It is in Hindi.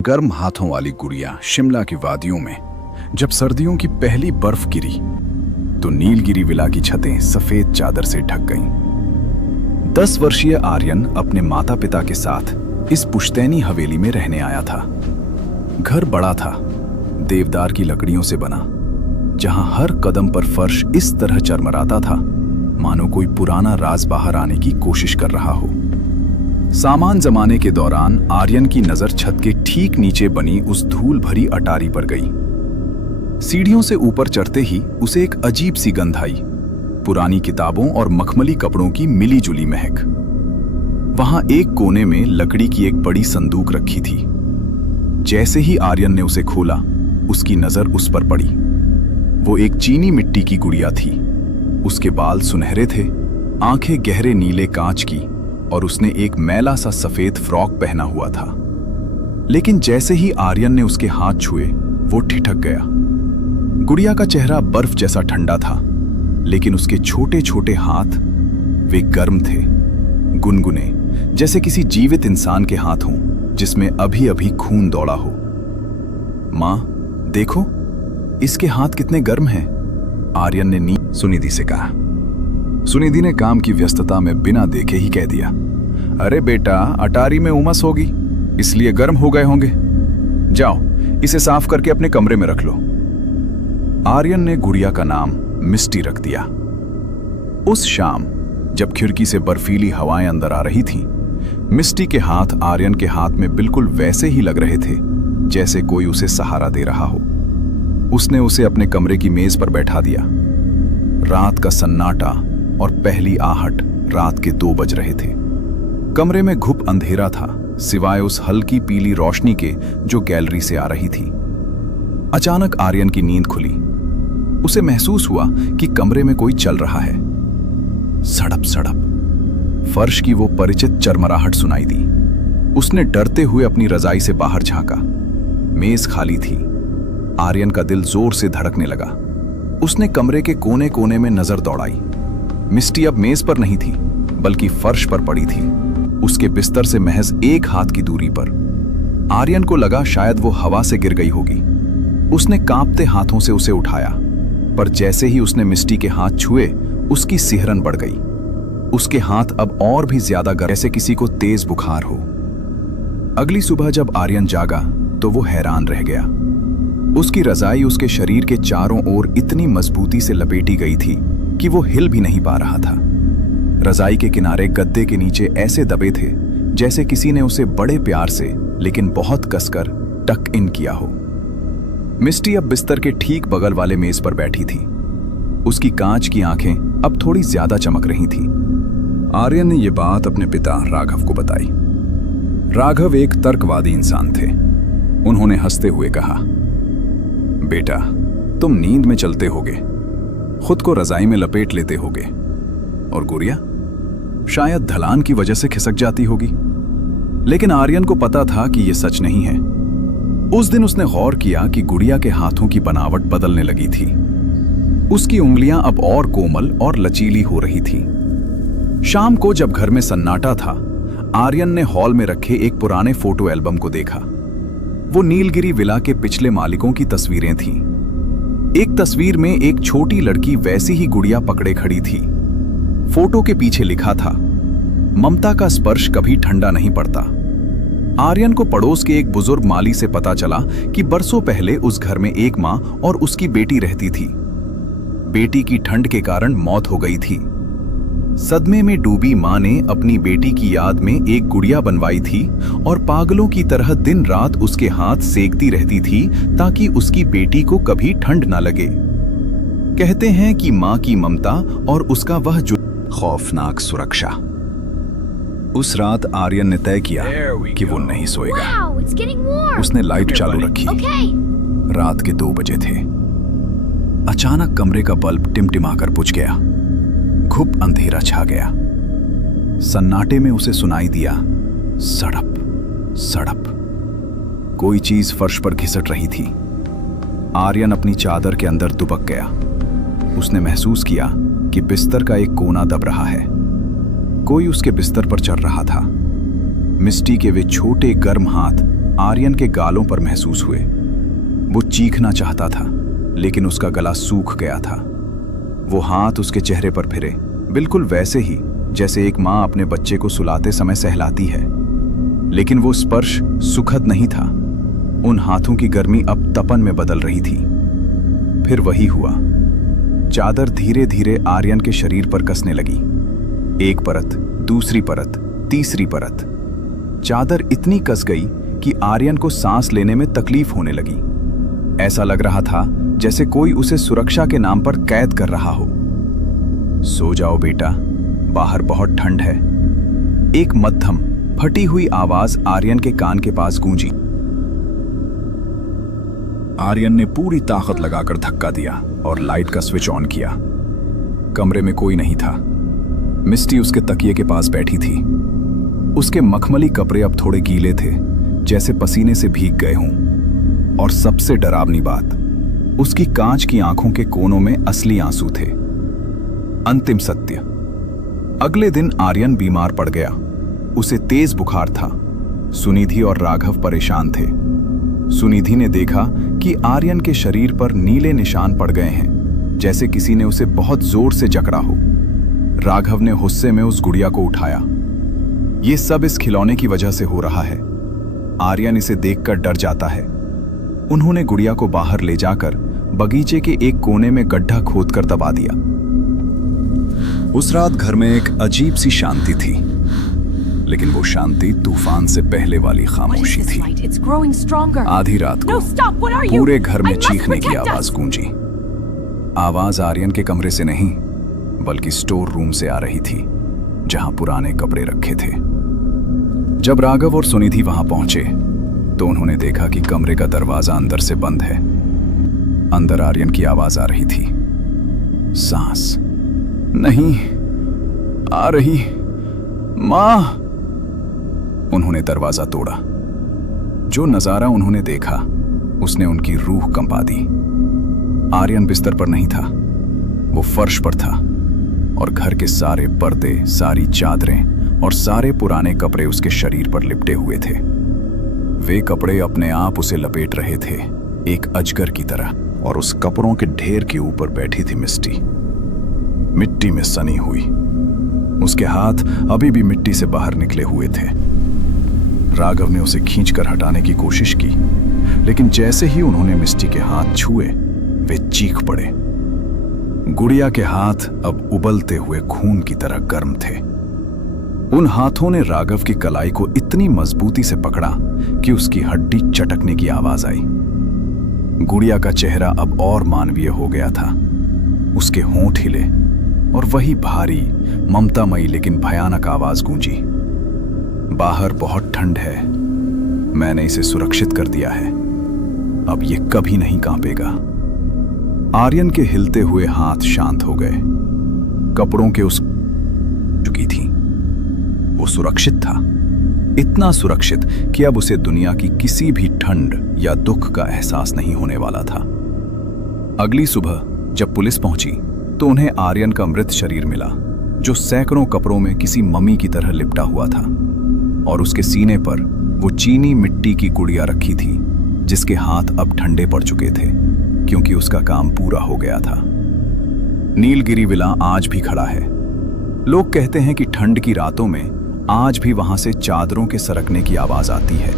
गर्म हाथों वाली गुड़िया शिमला की वादियों में जब सर्दियों की पहली बर्फ गिरी तो नीलगिरी विला की छतें सफेद चादर से ढक गईं। 10 वर्षीय आर्यन अपने माता पिता के साथ इस पुश्तैनी हवेली में रहने आया था। घर बड़ा था, देवदार की लकड़ियों से बना, जहां हर कदम पर फर्श इस तरह चरमराता था मानो कोई पुराना राज बाहर आने की कोशिश कर रहा हो। सामान जमाने के दौरान आर्यन की नजर छत के ठीक नीचे बनी उस धूल भरी अटारी पर गई। सीढ़ियों से ऊपर चढ़ते ही उसे एक अजीब सी गंध आई, पुरानी किताबों और मखमली कपड़ों की मिली जुली महक। वहां एक कोने में लकड़ी की एक बड़ी संदूक रखी थी। जैसे ही आर्यन ने उसे खोला, उसकी नजर उस पर पड़ी। वो एक चीनी मिट्टी की गुड़िया थी। उसके बाल सुनहरे थे, आंखें गहरे नीले कांच की, और उसने एक मैला सा सफेद फ्रॉक पहना हुआ था। लेकिन जैसे ही आर्यन ने उसके हाथ छुए, वो ठिठक गया। गुड़िया का चेहरा बर्फ जैसा ठंडा था, लेकिन उसके छोटे छोटे हाथ वे गर्म थे, गुनगुने, जैसे किसी जीवित इंसान के हाथ हों जिसमें अभी अभी खून दौड़ा हो। मां, देखो, इसके हाथ कितने गर्म हैं, आर्यन ने सुनिधि से कहा। सुनिधि ने काम की व्यस्तता में बिना देखे ही कह दिया, अरे बेटा, अटारी में उमस होगी, इसलिए गर्म हो गए होंगे। जाओ, इसे साफ करके अपने कमरे में रख लो। आर्यन ने गुड़िया का नाम मिस्टी रख दिया। उस शाम जब खिड़की से बर्फीली हवाएं अंदर आ रही थीं, मिस्टी के हाथ आर्यन के हाथ में बिल्कुल वैसे ही लग रहे थे जैसे कोई उसे सहारा दे रहा हो। उसने उसे अपने कमरे की मेज पर बैठा दिया। रात का सन्नाटा और पहली आहट रात के 2 बज रहे थे। कमरे में घुप अंधेरा था, सिवाय उस हल्की पीली रोशनी के जो गैलरी से आ रही थी। अचानक आर्यन की नींद खुली। उसे महसूस हुआ कि कमरे में कोई चल रहा है। सड़प सड़प फर्श की वो परिचित चरमराहट सुनाई दी। उसने डरते हुए अपनी रजाई से बाहर झांका। मेज खाली थी। आर्यन का दिल जोर से धड़कने लगा। उसने कमरे के कोने कोने में नजर दौड़ाई। मिस्टी अब मेज पर नहीं थी, बल्कि फर्श पर पड़ी थी, उसके बिस्तर से महज 1 हाथ की दूरी पर। आर्यन को लगा शायद वो हवा से गिर गई होगी। उसने कांपते हाथों से उसे उठाया, पर जैसे ही उसने मिस्टी के हाथ छुए, उसकी सिहरन बढ़ गई। उसके हाथ अब और भी ज्यादा गर्म, जैसे किसी को तेज बुखार हो। अगली सुबह जब आर्यन जागा तो वो हैरान रह गया। उसकी रजाई उसके शरीर के चारों ओर इतनी मजबूती से लपेटी गई थी कि वो हिल भी नहीं पा रहा था। रजाई के किनारे गद्दे के नीचे ऐसे दबे थे जैसे किसी ने उसे बड़े प्यार से लेकिन बहुत कसकर टक इन किया हो। मिस्टी अब बिस्तर के ठीक बगल वाले मेज पर बैठी थी। उसकी कांच की आंखें अब थोड़ी ज्यादा चमक रही थी। आर्यन ने यह बात अपने पिता राघव को बताई। राघव एक तर्कवादी इंसान थे। उन्होंने हंसते हुए कहा, बेटा, तुम नींद में चलते होगे, खुद को रजाई में लपेट लेते होगे, और गुड़िया शायद ढलान की वजह से खिसक जाती होगी। लेकिन आर्यन को पता था कि यह सच नहीं है। उस दिन उसने गौर किया कि गुड़िया के हाथों की बनावट बदलने लगी थी। उसकी उंगलियां अब और कोमल और लचीली हो रही थी। शाम को जब घर में सन्नाटा था, आर्यन ने हॉल में रखे एक पुराने फोटो एल्बम को देखा। वो नीलगिरी विला के पिछले मालिकों की तस्वीरें थीं। एक तस्वीर में एक छोटी लड़की वैसी ही गुड़िया पकड़े खड़ी थी। फोटो के पीछे लिखा था, ममता का स्पर्श कभी ठंडा नहीं पड़ता। आर्यन को पड़ोस के एक बुजुर्ग माली से पता चला कि बरसों पहले उस घर में एक मां और उसकी बेटी रहती थी। बेटी की ठंड के कारण मौत हो गई थी। सदमे में डूबी मां ने अपनी बेटी की याद में एक गुड़िया बनवाई थी और पागलों की तरह दिन रात उसके हाथ सेकती रहती थी ताकि उसकी बेटी को कभी ठंड ना लगे। कहते हैं कि मां की ममता और उसका वह जो खौफनाक सुरक्षा। उस रात आर्यन ने तय किया कि वो नहीं सोएगा। उसने लाइट चालू रखी। रात के 2 बजे थे। अचानक कमरे का बल्ब टिमटिमाकर बुझ गया। घुप अंधेरा छा गया। सन्नाटे में उसे सुनाई दिया, सड़प सड़प। कोई चीज फर्श पर घिसट रही थी। आर्यन अपनी चादर के अंदर दुबक गया। उसने महसूस किया कि बिस्तर का एक कोना दब रहा है। कोई उसके बिस्तर पर चढ़ रहा था। मिस्टी के वे छोटे गर्म हाथ आर्यन के गालों पर महसूस हुए। वो चीखना चाहता था, लेकिन उसका गला सूख गया था। वो हाथ उसके चेहरे पर फिरे, बिल्कुल वैसे ही जैसे एक माँ अपने बच्चे को सुलाते समय सहलाती है। लेकिन वो स्पर्श सुखद नहीं था। उन हाथों की गर्मी अब तपन में बदल रही थी। फिर वही हुआ। चादर धीरे धीरे आर्यन के शरीर पर कसने लगी। एक परत, दूसरी परत, तीसरी परत। चादर इतनी कस गई कि आर्यन को सांस लेने में तकलीफ होने लगी। ऐसा लग रहा था जैसे कोई उसे सुरक्षा के नाम पर कैद कर रहा हो। सो जाओ बेटा, बाहर बहुत ठंड है। एक मध्यम फटी हुई आवाज आर्यन के कान के पास गूंजी। आर्यन ने पूरी ताकत लगाकर धक्का दिया और लाइट का स्विच ऑन किया। कमरे में कोई नहीं था। मिस्टी उसके तकिए के पास बैठी थी। उसके मखमली कपड़े अब थोड़े गीले थे, जैसे पसीने से भीग गए हों। और सबसे डरावनी बात, उसकी कांच की आंखों के कोनों में असली आंसू थे। अंतिम सत्य। अगले दिन आर्यन बीमार पड़ गया। उसे तेज बुखार था। सुनिधि और राघव परेशान थे। सुनिधि ने देखा कि आर्यन के शरीर पर नीले निशान पड़ गए हैं, जैसे किसी ने उसे बहुत जोर से जकड़ा हो। राघव ने गुस्से में उस गुड़िया को उठाया। ये सब इस खिलौने की वजह से हो रहा है। आर्यन इसे देखकर डर जाता है। उन्होंने गुड़िया को बाहर ले जाकर बगीचे के एक कोने में गड्ढा खोदकर दबा दिया। उस रात घर में एक अजीब सी शांति थी, लेकिन वो शांति तूफान से पहले वाली खामोशी थी। आधी रात को पूरे घर में चीखने की आवाज गूंजी। आवाज आर्यन के कमरे से नहीं, बल्कि स्टोर रूम से आ रही थी, जहां पुराने कपड़े रखे थे। जब राघव और सुनिधि वहां पहुंचे तो उन्होंने देखा कि कमरे का दरवाजा अंदर से बंद है। अंदर आर्यन की आवाज आ रही थी। सांस नहीं आ रही, मां। उन्होंने दरवाजा तोड़ा। जो नजारा उन्होंने देखा उसने उनकी रूह कंपा दी। आर्यन बिस्तर पर नहीं था, वो फर्श पर था, और घर के सारे पर्दे, सारी चादरें और सारे पुराने कपड़े उसके शरीर पर लिपटे हुए थे। वे कपड़े अपने आप उसे लपेट रहे थे, एक अजगर की तरह। और उस कपड़ों के ढेर के ऊपर बैठी थी मिस्टी, मिट्टी में सनी हुई। उसके हाथ अभी भी मिट्टी से बाहर निकले हुए थे। राघव ने उसे खींचकर हटाने की कोशिश की, लेकिन जैसे ही उन्होंने मिस्टी के हाथ छुए, वे चीख पड़े। गुड़िया के हाथ अब उबलते हुए खून की तरह गर्म थे। उन हाथों ने राघव की कलाई को इतनी मजबूती से पकड़ा कि उसकी हड्डी चटकने की आवाज आई। गुड़िया का चेहरा अब और मानवीय हो गया था। उसके होंठ हिले और वही भारी, ममतामयी लेकिन भयानक आवाज गूंजी। बाहर बहुत ठंड है, मैंने इसे सुरक्षित कर दिया है, अब ये कभी नहीं कांपेगा। आर्यन के हिलते हुए हाथ शांत हो गए। कपड़ों के उस चुकी थी। वो सुरक्षित था, इतना सुरक्षित कि अब उसे दुनिया की किसी भी ठंड या दुख का एहसास नहीं होने वाला था। अगली सुबह जब पुलिस पहुंची तो उन्हें आर्यन का मृत शरीर मिला, जो सैकड़ों कपड़ों में किसी मम्मी की तरह लिपटा हुआ था। और उसके सीने पर वो चीनी मिट्टी की गुड़िया रखी थी, जिसके हाथ अब ठंडे पड़ चुके थे, क्योंकि उसका काम पूरा हो गया था। नीलगिरी विला आज भी खड़ा है। लोग कहते हैं कि ठंड की रातों में आज भी वहां से चादरों के सरकने की आवाज आती है।